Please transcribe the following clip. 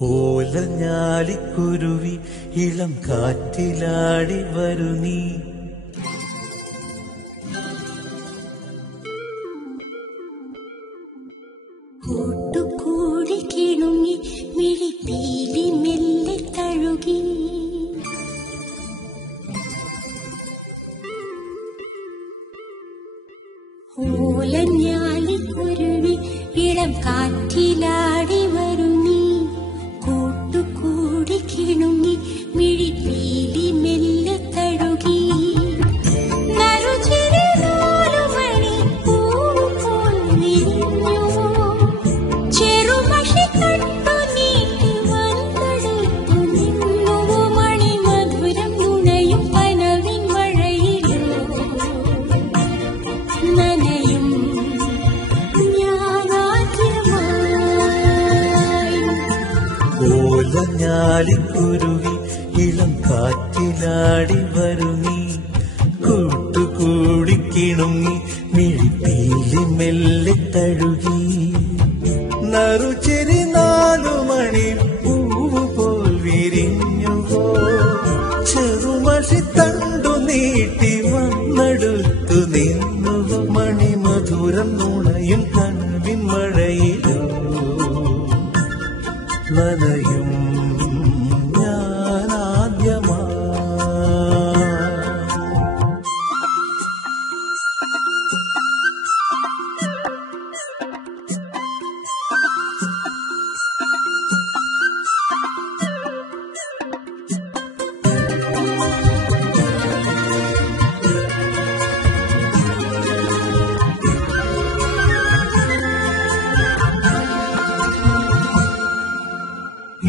ഓലഞ്ഞാലിക്കുരുവി ഇളം കാറ്റിലാടി വരു നീ. കൂട്ടുകൂടി കിണുങ്ങി മിഴിപ്പീലി മെല്ലെ തഴുകി. ഓലഞ്ഞാലിക്കുരുവി ഇളം കാറ്റിലാടി വരു നീ. കൂട്ടുകൂടി കിണുങ്ങി മിഴിപ്പീലി മെല്ലെ തഴുകി. ഓലഞ്ഞാലിക്കുരുവി ഇളം കാറ്റിലാടി വരു നീ. കൂട്ടുകൂടി കിണുങ്ങി മിഴിപ്പീലി മെല്ലെ തഴുകി. നറുചിരി 4 മണി പൂവ് പോൽ വിരിഞ്ഞുവോ. ചെറുമഷി തണ്ടു നീട്ടി വന്നെടുത്തു നിന്നുവോ. മണിമധുരം നുണയും കനവിൻ മഴയിലോ നനയും